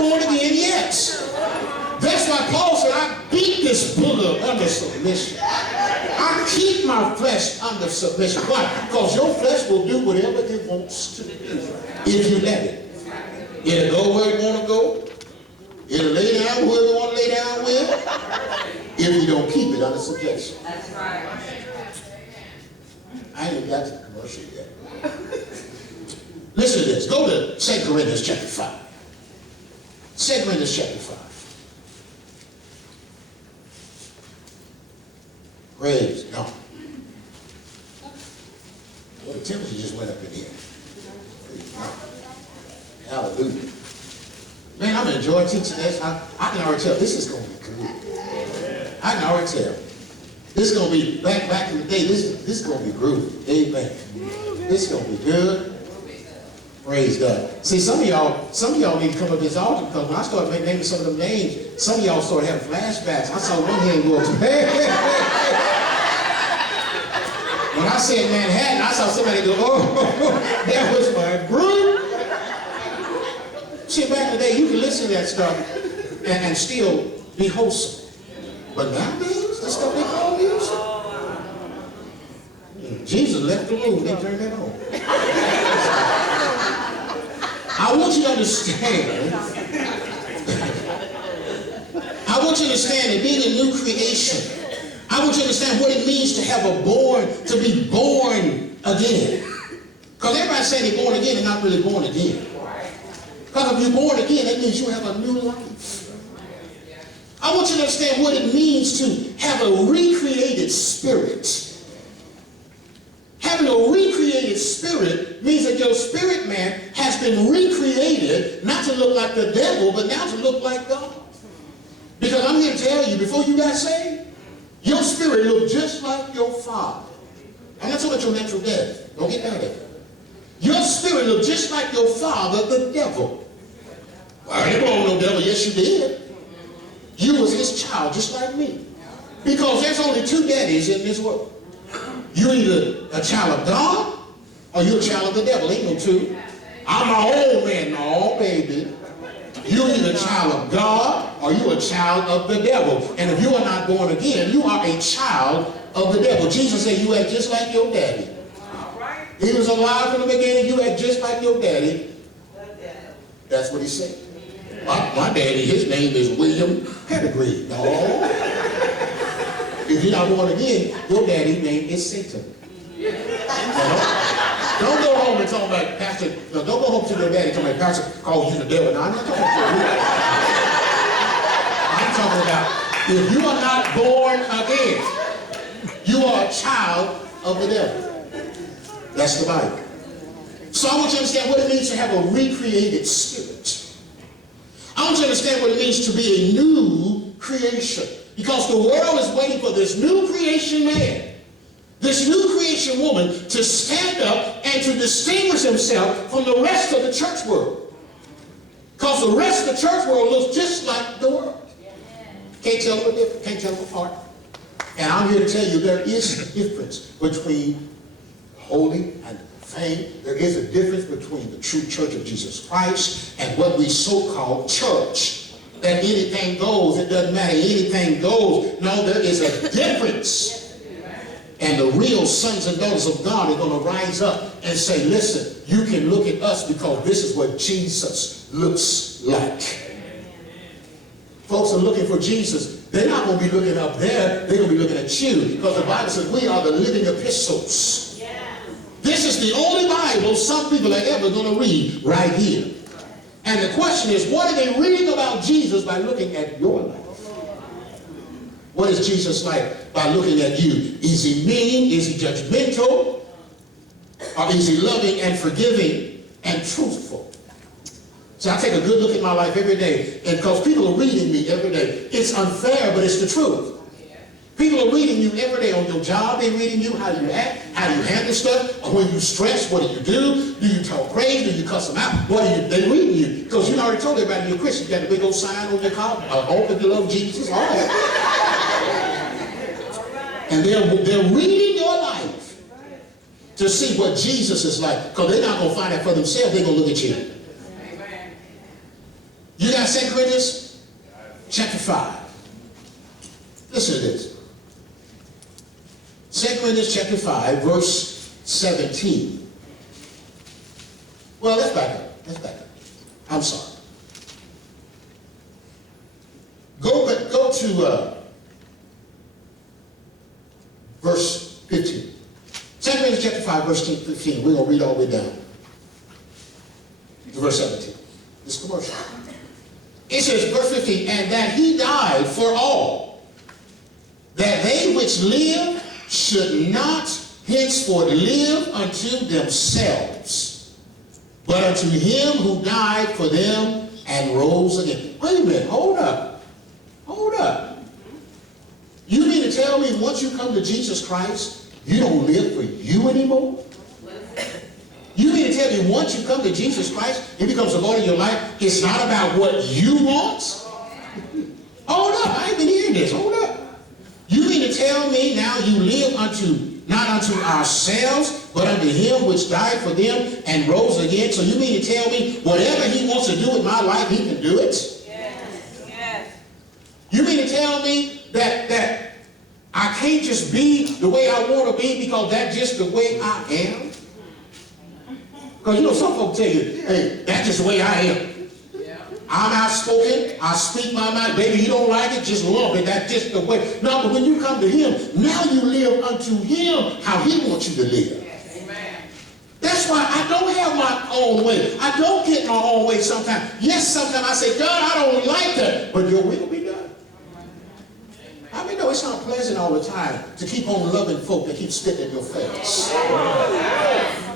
born again yet. That's why Paul said, I beat this booger under submission. I keep my flesh under submission. Why? Because your flesh will do whatever it wants to do if you let it. It'll go where it want to go. It'll lay down where it want to lay down with. If you don't keep it under subjection. That's right. I ain't even got to the commercial yet. Listen to this. Go to 2 Corinthians chapter 5. 2 Corinthians chapter 5. Praise God. Well, the temperature just went up in here. Praise God. Hallelujah. Man, I'm enjoying teaching this. I can already tell this is going to be good. I can already tell. This is going to be, back in the day, this is going to be groovy. Amen. This is going to be good. Praise God. See, some of y'all need to come up to this altar because when I started naming some of them names, some of y'all started having flashbacks. I saw one hand go up to when I said Manhattan, I saw somebody go, oh, that was my group. See, back in the day, you could listen to that stuff and still be wholesome. But nowadays, the stuff they call music. Jesus left the room, they turned that on. I want you to understand. I want you to understand that being a new creation, I want you to understand what it means to to be born again. Because everybody's saying they're born again and not really born again. Because if you're born again, that means you have a new life. I want you to understand what it means to have a recreated spirit. Having a recreated spirit means that your spirit man has been recreated, not to look like the devil, but now to look like God. Because I'm here to tell you, before you got saved, your spirit looked just like your father. I'm not talking about your natural dad. Don't get mad at it. Your spirit looked just like your father, the devil. Well, I didn't want no devil. Yes, you did. You was his child, just like me. Because there's only two daddies in this world. You're either a child of God or you're a child of the devil. Ain't no two. I'm my old man. No, baby. You're either a child of God or you're a child of the devil. And if you are not born again, you are a child of the devil. Jesus said you act just like your daddy. He was alive from the beginning. You act just like your daddy. That's what he said. My daddy, his name is William Pedigree. No. If you're not born again, your daddy's name is Satan. Don't go home and talk about Pastor. No, don't go home to your daddy and talk about Pastor calls you the devil. No, I'm not talking about you. I'm talking about if you are not born again, you are a child of the devil. That's the Bible. So I want you to understand what it means to have a recreated spirit. I want you to understand what it means to be a new creation. Because the world is waiting for this new creation man, this new creation woman to stand up and to distinguish himself from the rest of the church world. Because the rest of the church world looks just like the world. Can't tell them different, can't tell them apart. And I'm here to tell you there is a difference between holy and profane. There is a difference between the true church of Jesus Christ and what we so-called church. That anything goes, it doesn't matter, anything goes. No, there is a difference. And the real sons and daughters of God are going to rise up and say, listen, you can look at us because this is what Jesus looks like. Folks are looking for Jesus. They're not going to be looking up there. They're going to be looking at you. Because the Bible says we are the living epistles. This is the only Bible some people are ever going to read right here. And the question is, what are they reading about Jesus by looking at your life? What is Jesus like by looking at you? Is he mean? Is he judgmental? Or is he loving and forgiving and truthful? So I take a good look at my life every day. And because people are reading me every day. It's unfair, but it's the truth. People are reading you every day on your job. They're reading you how you act, how you handle stuff. Or when you stress, what do? Do you talk crazy? Do you cuss them out? They're reading you. Because you already told everybody you're a Christian. You got a big old sign on your car. I hope that you love Jesus. All that. And they're reading your life to see what Jesus is like. Because they're not going to find out for themselves. They're going to look at you. You got 2 Corinthians chapter 5. Listen to this. 2 Corinthians chapter 5, verse 17. Well, let's back up. Let's back up. I'm sorry. Go to verse 15. 2 Corinthians chapter 5, verse 15. We're going to read all the way down to verse 17. This commercial. It says, verse 15, and that he died for all, that they which live should not henceforth live unto themselves, but unto him who died for them and rose again. Wait a minute, hold up. Hold up. You mean to tell me once you come to Jesus Christ, you don't live for you anymore? You mean to tell me once you come to Jesus Christ, He becomes the Lord of your life, it's not about what you want? Hold up, I ain't been hearing this. Hold up. You mean to tell me now you live not unto ourselves, but unto Him which died for them and rose again? So you mean to tell me whatever He wants to do in my life, He can do it? Yes. Yes. You mean to tell me that I can't just be the way I want to be because that's just the way I am? Because you know some folks tell you, hey, that's just the way I am. Yeah. I'm outspoken, I speak my mind. Baby, you don't like it, just love it. That's just the way. No, but when you come to Him, now you live unto Him how He wants you to live. Yes. Amen. That's why I don't have my own way. I don't get my own way sometimes. Yes, sometimes I say, God, I don't like that, but your will be done. I mean, no, it's not pleasant all the time to keep on loving folk that keep spitting in your face.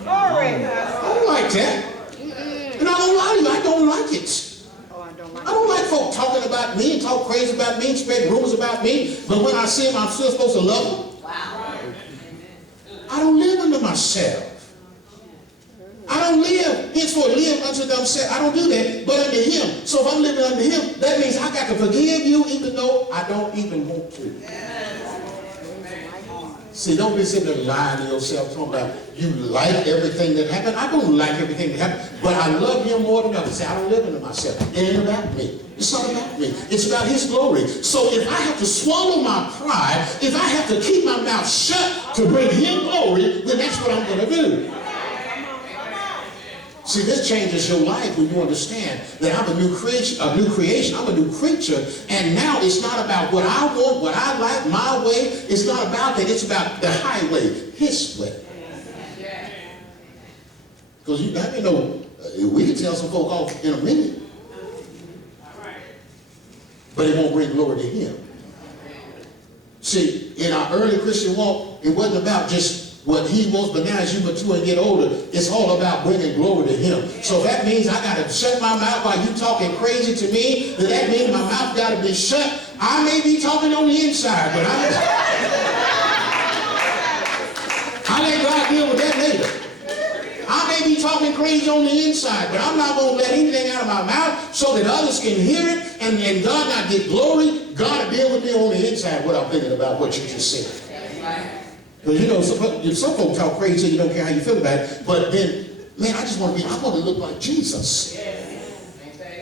I don't like that. And I don't lie to you, I don't like it. I don't like folk talking about me and talk crazy about me and spread rumors about me, but when I see them, I'm still supposed to love them. Wow. I don't live unto myself. I don't live unto themselves. I don't do that, but unto Him. So if I'm living unto Him, that means I got to forgive you even though I don't even want to. See, don't be sitting there lying to yourself, talking about you like everything that happened. I don't like everything that happened, but I love Him more than others. See, I don't live unto myself. It ain't about me. It's not about me. It's about His glory. So if I have to swallow my pride, if I have to keep my mouth shut to bring Him glory, then that's what I'm going to do. See, this changes your life when you understand that I'm a new creation, I'm a new creature, and now it's not about what I want, what I like, my way. It's not about that. It's about the highway, His way. Because you know, we can tell some folk off in a minute, but it won't bring glory to Him. See, in our early Christian walk, it wasn't about just what He wants, but now as you mature and get older, it's all about bringing glory to Him. So that means I got to shut my mouth while you talking crazy to me, then that means my mouth got to be shut. I may be talking on the inside, but I let God deal with that later. I may be talking crazy on the inside, but I'm not going to let anything out of my mouth so that others can hear it and God not get glory. God will deal with me on the inside what I'm thinking about what you just said. Because you know, some folks talk crazy, you don't care how you feel about it, but then, man, I want to look like Jesus.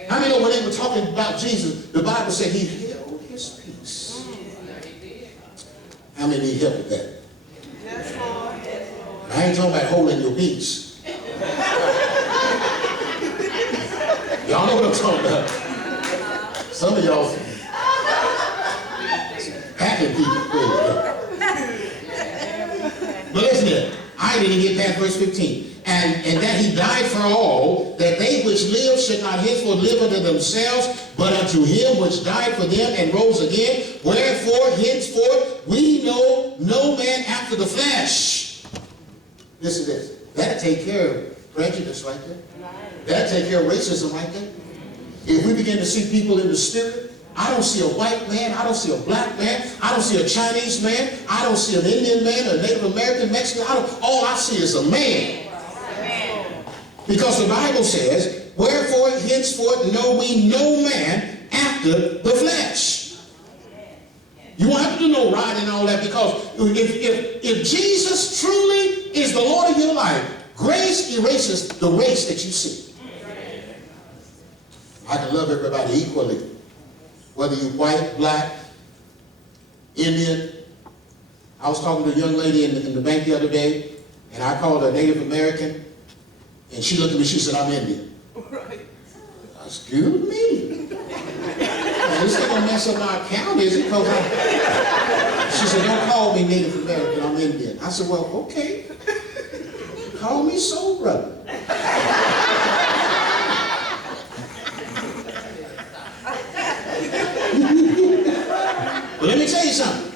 How many know when they were talking about Jesus, the Bible said He held His peace? How many need help with that? I ain't talking about holding your peace. Y'all know what I'm talking about. Some of y'all hacking people. But listen to it. I didn't get past verse 15. And that He died for all, that they which live should not henceforth live unto themselves, but unto Him which died for them and rose again. Wherefore, henceforth, we know no man after the flesh. Listen to this. That'll take care of prejudice right there. That'll take care of racism right there. If we begin to see people in the spirit, I don't see a white man, I don't see a black man, I don't see a Chinese man, I don't see an Indian man, a Native American, Mexican, all I see is a man. Because the Bible says, wherefore henceforth know we no man after the flesh. You won't have to do no ride and all that, because if Jesus truly is the Lord of your life, grace erases the race that you see. I can love everybody equally. Whether you're white, black, Indian. I was talking to a young lady in the bank the other day, and I called her Native American, and she looked at me, she said, I'm Indian. Right. Excuse me? This ain't gonna mess up my account, is it? She said, don't call me Native American, I'm Indian. I said, well, okay. Call me soul brother. But let me tell you something.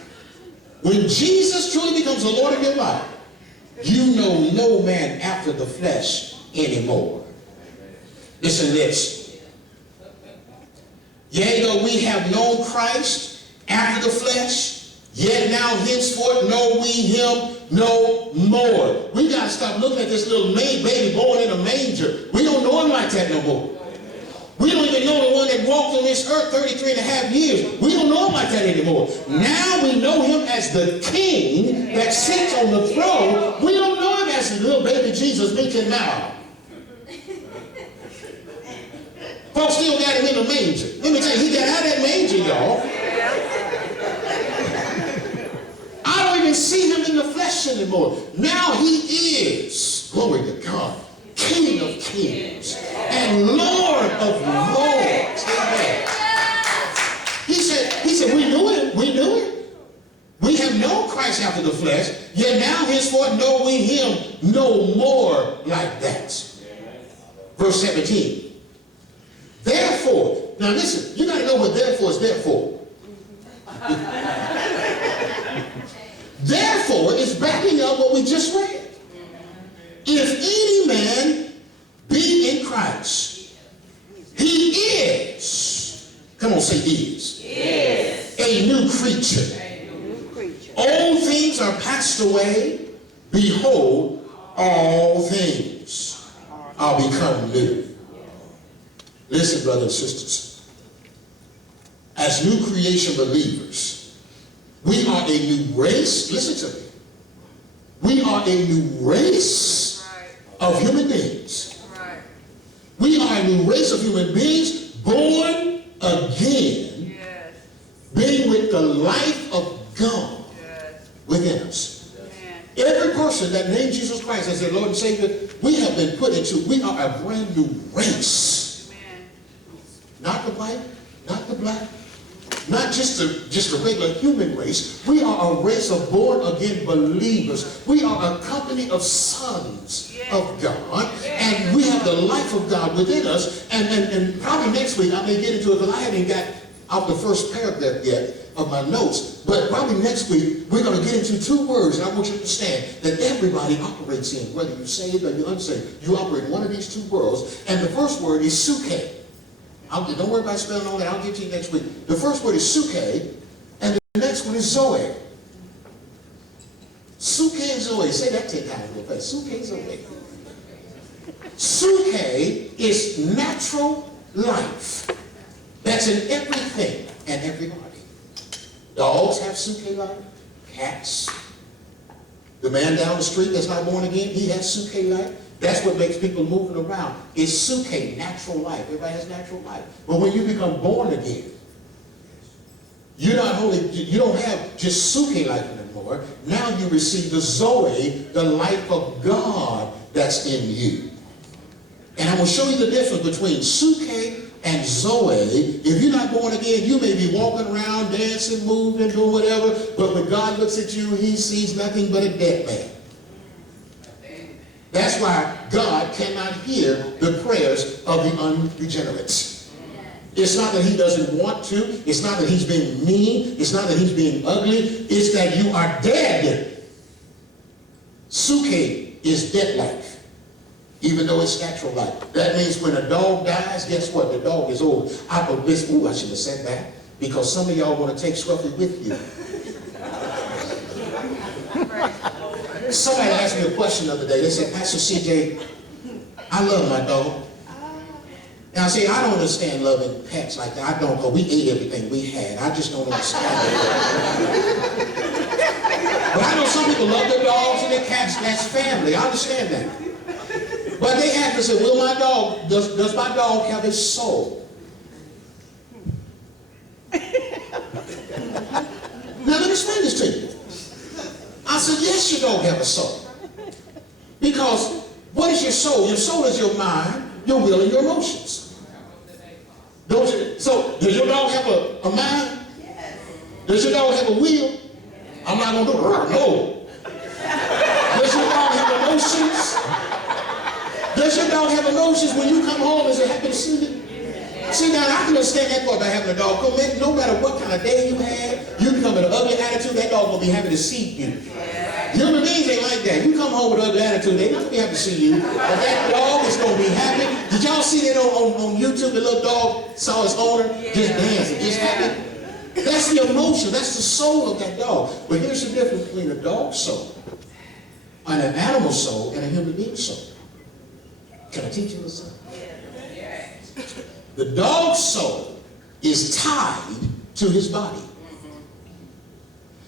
When Jesus truly becomes the Lord of your life, you know no man after the flesh anymore. Listen to this. Yea, though we have known Christ after the flesh, yet now henceforth know we him no more. We got to stop looking at this little baby born in a manger. We don't know him like that no more. We don't even know the one that walked on this earth 33 and a half years. We don't know him like that anymore. Now we know him as the king that sits on the throne. We don't know him as the little baby Jesus Mickey Mouse. Folks still got him in the manger. Let me tell you, he got out of that manger, y'all. I don't even see him in the flesh anymore. Now he is, glory to God, King of kings and Lord of lords. Amen. He said, we knew him. We knew him. We have known Christ after the flesh, yet now henceforth know we him no more like that. Verse 17. Therefore, now listen, you got to know what therefore is therefore. Therefore is backing up what we just read. If any man be in Christ, he is, come on, say is, a new creature. All things are passed away. Behold, all things are become new. Listen, brothers and sisters. As new creation believers, we are a new race. Listen to me. We are a new race of human beings. We are a new race of human beings born again, being with the life of God within us. Every person that named Jesus Christ as their Lord and Savior, we have been put into, we are a brand new race. Not the white, not the black, not just a regular human race. We are a race of born-again believers. We are a company of sons of God, and we have the life of God within us. And probably next week, I may get into it, because I haven't got out the first paragraph yet of my notes. But probably next week, we're going to get into two words, and I want you to understand that everybody operates in, whether you're saved or you're unsaved. You operate in one of these two worlds, and the first word is suke. Don't worry about spelling all that. I'll get to you next week. The first word is suke, and the next one is zoe. Suke and zoe. Say that 10 times real fast. Suke and zoe. Suke is natural life. That's in everything and everybody. Dogs have suke life. Cats. The man down the street that's not born again, he has suke life. That's what makes people moving around. It's suke, natural life. Everybody has natural life. But when you become born again, you don't have just suke life anymore. Now you receive the zoe, the life of God that's in you. And I'm going to show you the difference between suke and zoe. If you're not born again, you may be walking around, dancing, moving, doing whatever, but when God looks at you, he sees nothing but a dead man. That's why God cannot hear the prayers of the unregenerates. It's not that he doesn't want to. It's not that he's being mean. It's not that he's being ugly. It's that you are dead. Suke is dead life, even though it's natural life. That means when a dog dies, guess what? The dog is old. I should have said that, because some of y'all want to take Scruffy with you. Somebody asked me a question the other day. They said, Pastor CJ, I love my dog. And I say, I don't understand loving pets like that. I don't, because we ate everything we had. I just don't understand it. But I know some people love their dogs and their cats. That's family. I understand that. But they have to say, does my dog have a soul? soul. Because what is your soul? Your soul is your mind, your will, and your emotions. Don't you? So, does your dog have a mind? Does your dog have a will? I'm not going to do it. No. Does your dog have emotions? Does your dog have emotions when you come home? Is it happy to see you? See, now I can understand that part about having a dog. Because no matter what kind of day you have, you can come with an ugly attitude, that dog will be happy to see you. Human beings ain't like that. You come home with an ugly attitude, they're not going to be happy to see you. But that dog is going to be happy. Did y'all see that on YouTube? The little dog saw his owner just dancing, just happy. That's the emotion. That's the soul of that dog. But here's the difference between a dog's soul and an animal soul and a human being's soul. Can I teach you something? The dog's soul is tied to his body.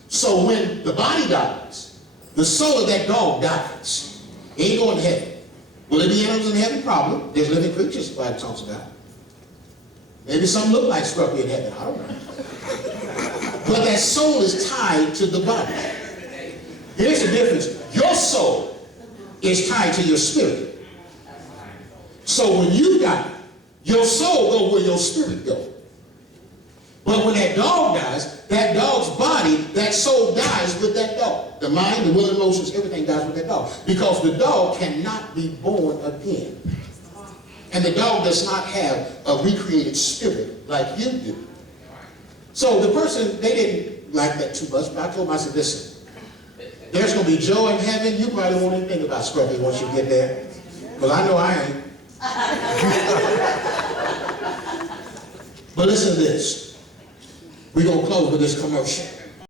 So when the body dies, the soul of that dog dies. It ain't going to heaven. Will there be animals in heaven? Probably. There's living creatures, the Bible talks about. Maybe some look like Scruffy in heaven. I don't know. But that soul is tied to the body. Here's the difference. Your soul is tied to your spirit. So when you die, your soul goes where your spirit goes. But when that dog dies, that dog's body, that soul dies with that dog. The mind, the will, emotions, everything dies with that dog. Because the dog cannot be born again. And the dog does not have a recreated spirit like you do. So the person, they didn't like that too much, but I told them, I said, listen, there's going to be joy in heaven. You probably won't even think about Scruffy once you get there. Because I know I ain't. But listen to this. We're going to close with this commercial.